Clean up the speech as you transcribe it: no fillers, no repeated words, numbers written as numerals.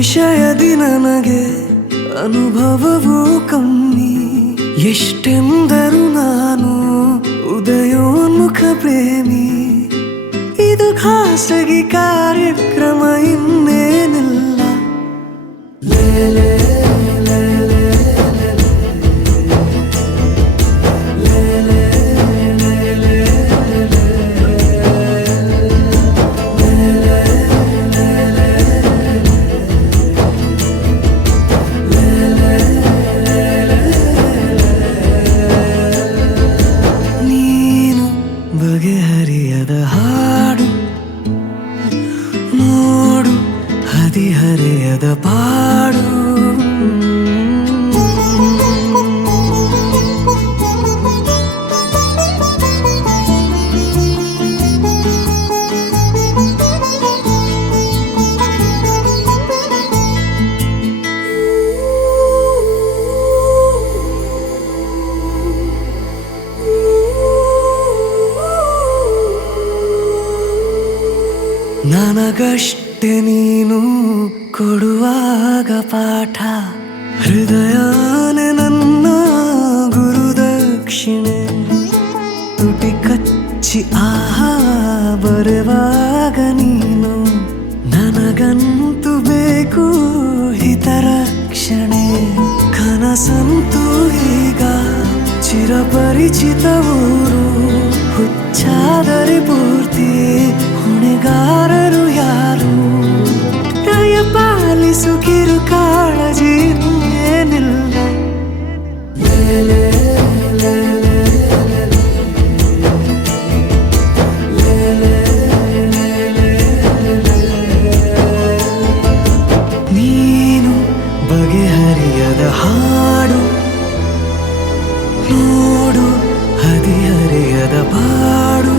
ವಿಷಯದಿ ನನಗೆ ಅನುಭವವೂ ಕಮ್ಮಿ. ಎಷ್ಟೆಂದರೂ ನಾನು ಉದಯೋನ್ಮುಖ ಪ್ರೇಮಿ. ಇದು ಖಾಸಗಿ ಕಾರ್ಯಕ್ರಮ ಇನ್ನೇನಿಲ್ಲ. ಲೇಲೆ ಬಗೆಹರಿಯದ ಹಾಡು ನೋಡು, ಹದಿಹರೆಯದ ಪಾಡು. ನನಗಷ್ಟೆ ನೀನು ಕೊಡುವಾಗ ಪಾಠ. ಹೃದಯನೇ ನನ್ನ ಗುರುದಕ್ಷಿಣೆ. ತುಟಿ ಕಚ್ಚಿ ಆಹಾ ಬರುವಾಗ ನೀನು. ನನಗಂತೂ ಬೇಕು ಹಿತರಕ್ಷಣೆ. ಕನಸಂತೂ ಈಗ ಚಿರಪರಿಚಿತ ಊರು. ಹುಚ್ಚಾದರೆ ಪೂರ್ತಿ ಹೊಣೆಗಾರರು ಯಾರು? ದಯ ಪಾಲಿಸು, ಕಿರು ಕಾಳಜಿ ಏನಿಲ್ಲ. ಲೇಲೆ ನೀನು ಬಗೆಹರಿಯದ ಹಾಡು ನೋಡು, ಹದಿಹರೆಯದ ಪಾಡು.